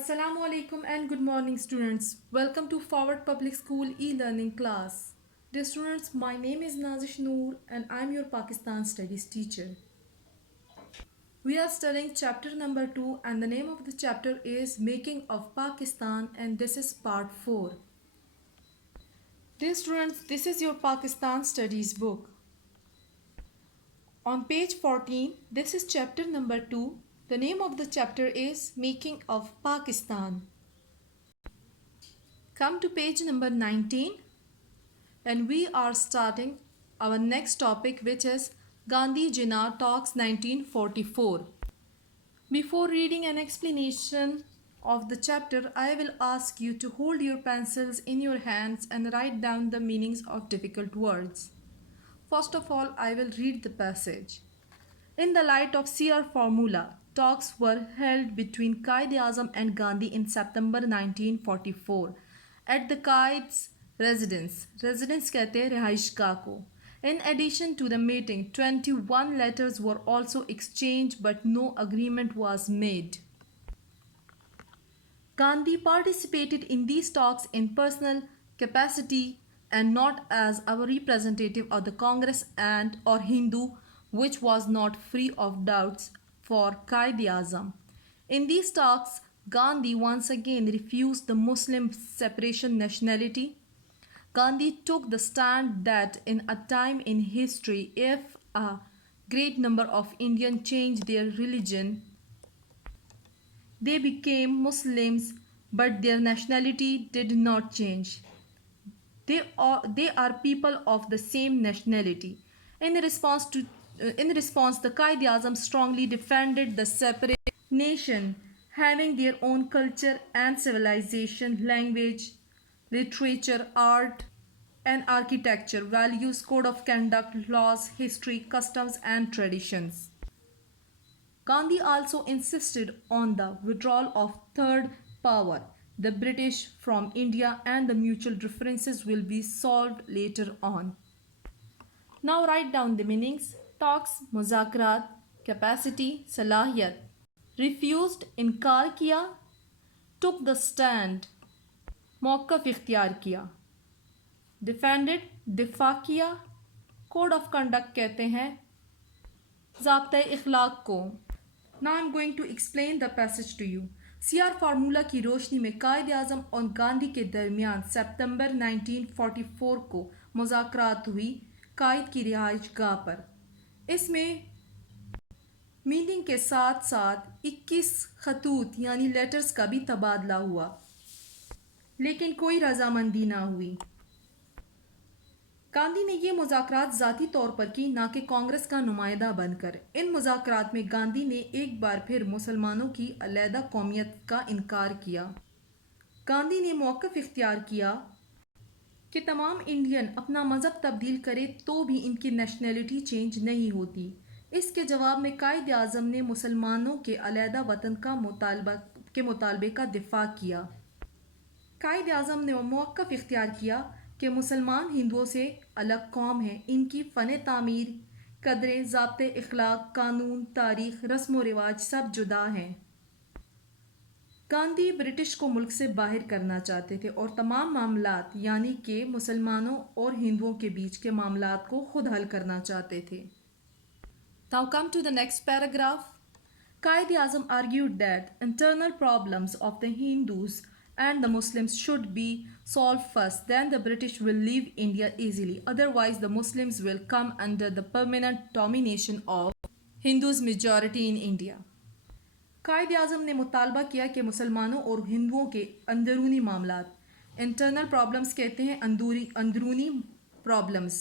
Assalamu alaikum and good morning students. Welcome to Forward Public School e-learning class. Dear students, my name is Nazish Noor and I am your Pakistan Studies teacher. We are studying chapter number 2 and the name of the chapter is Making of Pakistan and this is part 4. Dear students, this is your Pakistan Studies book. On page 14, this is chapter number 2. The name of the chapter is Making of Pakistan. Come to page number 19 and we are starting our next topic, which is Gandhi Jinnah Talks 1944. Before reading an explanation of the chapter, I will ask you to hold your pencils in your hands and write down the meanings of difficult words. First of all, I will read the passage. In the light of CR formula, talks were held between Quaid-e-Azam and Gandhi in September 1944 at the Quaid's residence. Residence कहते हैं रिहाइशगाह को. In addition to the meeting, 21 letters were also exchanged but no agreement was made. Gandhi participated in these talks in personal capacity and not as a representative of the Congress and or Hindu, which was not free of doubts for Quaid-e-Azam. In these talks, Gandhi once again refused the Muslim separation nationality. Gandhi took the stand that in a time in history, if a great number of Indians changed their religion, they became Muslims, but their nationality did not change. They are people of the same nationality. In response, the Quaid-e-Azam strongly defended the separate nation, having their own culture and civilization, language, literature, art, and architecture, values, code of conduct, laws, history, customs, and traditions. Gandhi also insisted on the withdrawal of third power, the British, from India, and the mutual differences will be solved later on. Now write down the meanings. Talks, muzakarat, capacity, salahiyat. Refused, इनकार किया. Took the stand, मौक़िफ़ इख्तियार किया. Defended, दिफा किया. Code of conduct कहते हैं ज़ाब्ते इख़लाक़ को. Now I am going to explain the passage to you. CR formula की रोशनी में कायद-ए-आज़म और गांधी के दरमियान सितंबर 1944 को मुज़ाकरात हुई कायद की रिहाइशगाह पर. इसमें मीटिंग के साथ साथ 21 खतूत यानी लेटर्स का भी तबादला हुआ, लेकिन कोई रजामंदी ना हुई. गांधी ने ये मुज़ाकरात ज़ाती तौर पर की, ना कि कांग्रेस का नुमाइंदा बनकर. इन मुज़ाकरात में गांधी ने एक बार फिर मुसलमानों की अलहदा कौमियत का इनकार किया. गांधी ने मौक़िफ़ इख्तियार किया कि तमाम इंडियन अपना मज़हब तब्दील करे तो भी इनकी नेशनलिटी चेंज नहीं होती. इसके जवाब में कायद-ए-आज़म ने मुसलमानों के अलहदा वतन का मुतालबे का दिफा किया. कायद-ए-आज़म ने मौक़िफ़ इख्तियार किया कि मुसलमान हिंदुओं से अलग कौम है. इनकी फ़न तामीर, कदरें, ज़ाब्ते इख़लाक़, कानून, तारीख़, रस्म व रिवाज सब जुदा हैं. गांधी ब्रिटिश को मुल्क से बाहर करना चाहते थे और तमाम मामलात यानी कि मुसलमानों और हिंदुओं के बीच के मामलात को खुद हल करना चाहते थे. Now come to the next paragraph. Quaid-e-Azam argued that internal problems of the Hindus and the Muslims should be solved first, then the British will leave India easily. Otherwise, the Muslims will come under the permanent domination of Hindus majority in India. Quaid-e-Azam ने मुतालबा किया कि मुसलमानों और हिंदुओं के अंदरूनी मामलात, इंटरनल प्रॉब्लम्स कहते हैं अंदरूनी प्रॉब्लम्स,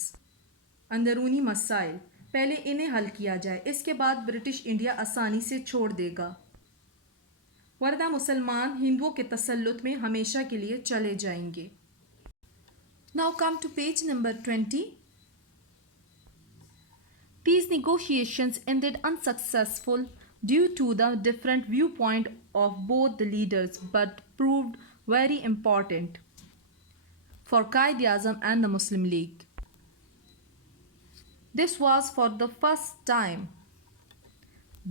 अंदरूनी मसाइल, पहले इन्हें हल किया जाए. इसके बाद ब्रिटिश इंडिया आसानी से छोड़ देगा, वरना मुसलमान हिंदुओं के तसल्लुत में हमेशा के लिए चले जाएंगे. Now come to page number 20. These negotiations ended unsuccessful due to the different viewpoint of both the leaders, but proved very important for Quaid-e-Azam and the Muslim League. This was for the first time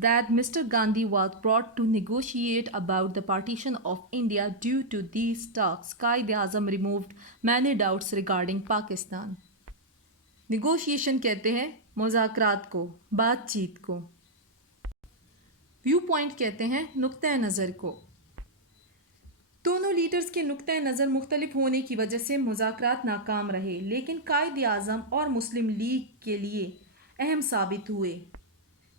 that Mr. Gandhi was brought to negotiate about the partition of India. Due to these talks, Quaid-e-Azam removed many doubts regarding Pakistan. Negotiation कहते हैं मुज़ाकरात को, बातचीत को. View point कहते हैं नुक्ता नज़र को. दोनों लीडर्स के नुक्ता नज़र मुख्तलिफ होने की वजह से मुज़ाकरात नाकाम रहे, लेकिन कायद-ए-आज़म और मुस्लिम लीग के लिए अहम साबित हुए.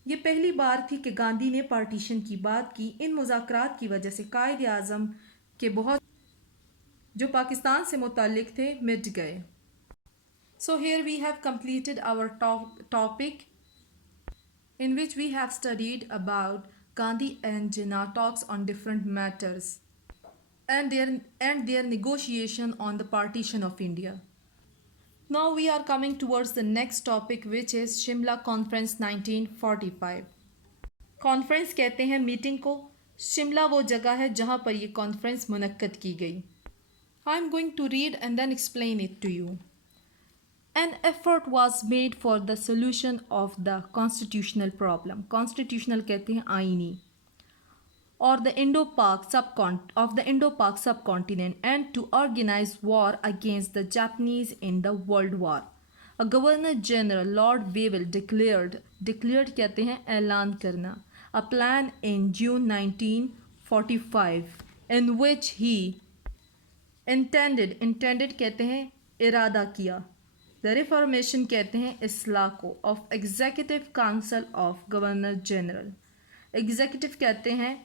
ये पहली बार थी कि गांधी ने पार्टीशन की बात की. इन मुज़ाकरात की वजह से कायद-ए-आज़म के बहुत जो पाकिस्तान से मुताल्लिक थे मिट गए. So here we have completed our topic in which we have studied about Gandhi and Jinnah talks on different matters and their negotiation on the partition of India. Now we are coming towards the next topic, which is Shimla Conference 1945. Conference कहते हैं meeting को. शिमला वो जगह है जहाँ पर ये conference मुनक्कद की गई. I am going to read and then explain it to you. An effort was made for the solution of the constitutional problem. Constitutional कहते हैं आईनी. Or the Indo-Pak subcontinent, and to organize war against the Japanese in the World War. A Governor General Lord Wavell declared कहते हैं ऐलान करना, a plan in June 1945 in which he intended कहते हैं इरादा किया. The reformation कहते हैं इस्लाह को of Executive Council of Governor General. Executive कहते हैं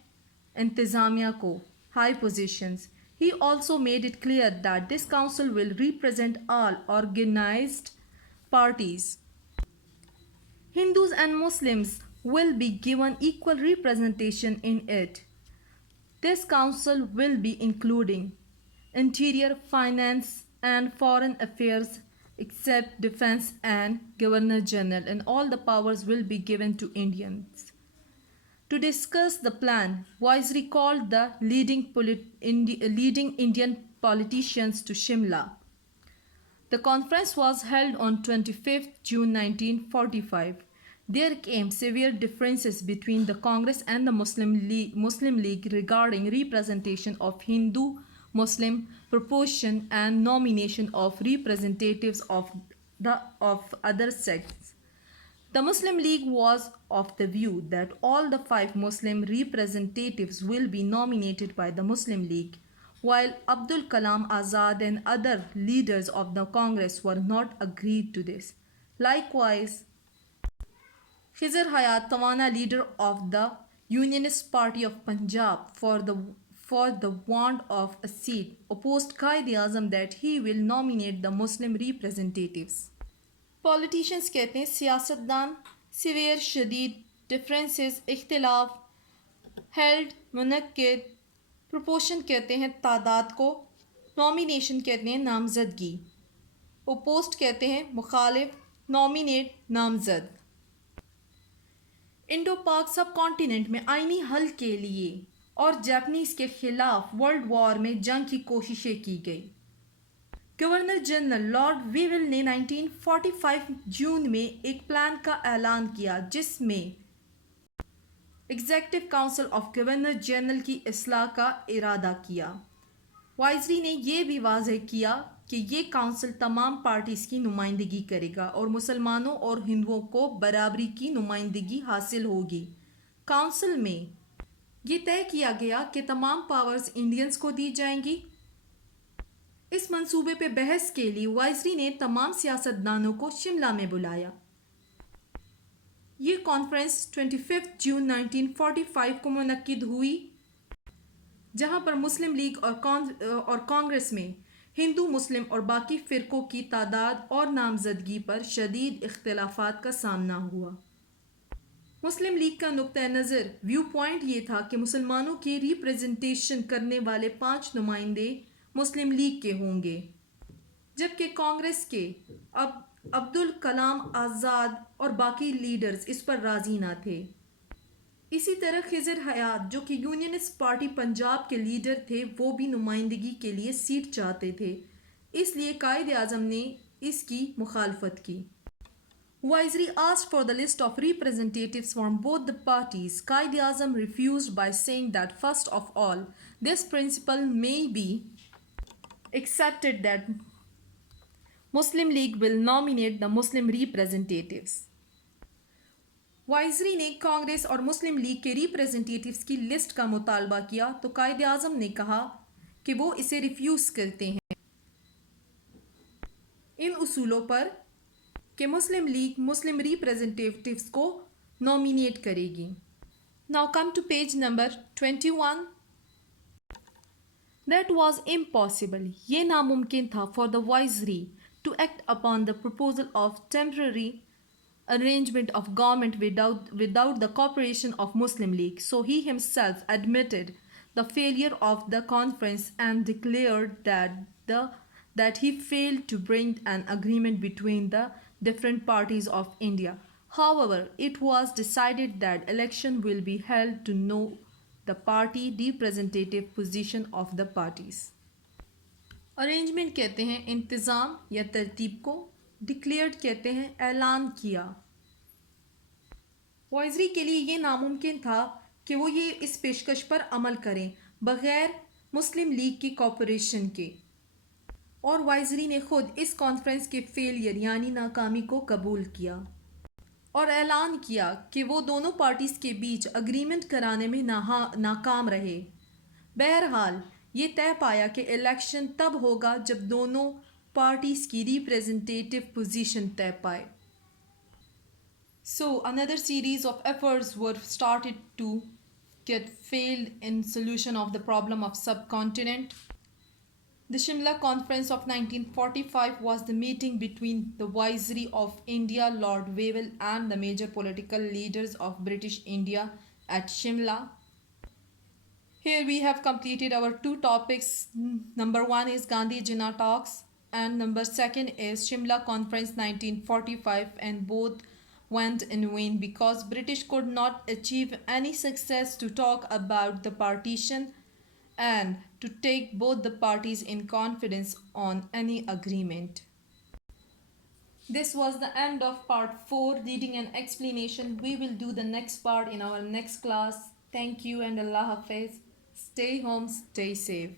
इंतज़ामिया को, high positions. He also made it clear that this council will represent all organized parties. Hindus and Muslims will be given equal representation in it. This council will be including interior, finance and foreign affairs, except defense and Governor General, and all the powers will be given to Indians. To discuss the plan, Viceroy called the leading Indian politicians to Shimla. The conference was held on 25th June 1945. There came severe differences between the Congress and the Muslim League regarding representation of Hindu Muslim proportion and nomination of representatives of other sects. The Muslim League was of the view that all the 5 Muslim representatives will be nominated by the Muslim League, while Abdul Kalam Azad and other leaders of the Congress were not agreed to this. Likewise, Khizr Hayat Tawana, leader of the Unionist Party of Punjab, for the want of a seat, opposed Quaid-e-Azam that he will nominate the Muslim representatives. Politicians कहते हैं सियासतदान, severe शदीद differences इख्तिलाफ, held मुनक्किद, proportion कहते हैं तादाद को, nomination कहते हैं नामजदगी, opposed कहते हैं मुखालिफ, nominate नामजद. इंडो पाक सब कॉन्टिनेंट में आईनी हल के लिए और जापानीज़ के खिलाफ वर्ल्ड वॉर में जंग की कोशिशें की गई. गवर्नर जनरल लॉर्ड वीवेल ने 1945 जून में एक प्लान का ऐलान किया जिसमें executive council of governor general की इस्लाह का इरादा किया. वाइजरी ने यह भी वाज़ेह किया कि ये काउंसिल तमाम पार्टीज़ की नुमाइंदगी करेगा और मुसलमानों और हिंदुओं को बराबरी की नुमाइंदगी हासिल होगी. काउंसिल में ये तय किया गया कि तमाम पावर्स इंडियंस को दी जाएंगी. इस मंसूबे पे बहस के लिए वाइजरी ने तमाम सियासतदानों को शिमला में बुलाया. ये कॉन्फ्रेंस 25 जून 1945 को मुनक्किद हुई, जहां पर मुस्लिम लीग और कांग्रेस में हिंदू, मुस्लिम और बाकी फ़िरक़ों की तादाद और नामजदगी पर शदीद इख्तिलाफ़ात का सामना हुआ. मुस्लिम लीग का नुक्ता नज़र व्यू पॉइंट ये था कि मुसलमानों की रिप्रेजेंटेशन करने वाले 5 नुमाइंदे मुस्लिम लीग के होंगे, जबकि कांग्रेस के अब्दुल कलाम आज़ाद और बाकी लीडर्स इस पर राज़ी ना थे. इसी तरह खिज़र हयात, जो कि यूनियनिस्ट पार्टी पंजाब के लीडर थे, वो भी नुमाइंदगी के लिए सीट चाहते थे. इसलिए कायद-ए-आज़म ने इसकी मुखालफत की. Vizier asked for the list of representatives from both the parties. Quaid-e-Azam refused by saying that first of all, this principle may be accepted that Muslim League will nominate the Muslim representatives. वाइजरी ने कांग्रेस और मुस्लिम league के representatives की list का मुतालबा किया तो कायद आज़म ने कहा कि वो इसे रिफ्यूज़ करते हैं इन उसूलों पर कि मुस्लिम लीग मुस्लिम रिप्रेजेंटेटिव्स को नॉमिनेट करेगी. Now come to page number 21. That was impossible. ये नामुमकिन था for the viceroy to act upon the proposal of temporary arrangement of government without the cooperation of Muslim League. So he himself admitted the failure of the conference and declared that he failed to bring an agreement between the different parties of India. However, it was decided that election will be held to know the party representative position of the parties. Arrangement कहते हैं इंतज़ाम या तरतीब को, declared कहते हैं ऐलान किया. वाइजरी के लिए ये नामुमकिन था कि वो ये इस पेशकश पर अमल करें बग़ैर मुस्लिम लीग की कॉपरेशन के, और वाइजरी ने खुद इस कॉन्फ्रेंस के फेलियर यानी नाकामी को कबूल किया और ऐलान किया कि वो दोनों पार्टीज़ के बीच अग्रीमेंट कराने में नाकाम रहे. बहरहाल ये तय पाया कि इलेक्शन तब होगा जब दोनों पार्टीज़ की रिप्रेजेंटेटिव पोजीशन तय पाए. So another series of efforts were started to get failed in solution of the problem of subcontinent. The Shimla Conference of 1945 was the meeting between the Viceroy of India, Lord Wavell, and the major political leaders of British India at Shimla. Here we have completed our two topics. Number one is Gandhi Jinnah talks, and number second is Shimla Conference 1945, and both went in vain because British could not achieve any success to talk about the partition and to take both the parties in confidence on any agreement. This was the end of part 4, reading and explanation. We will do the next part in our next class. Thank you and Allah Hafiz. Stay home, stay safe.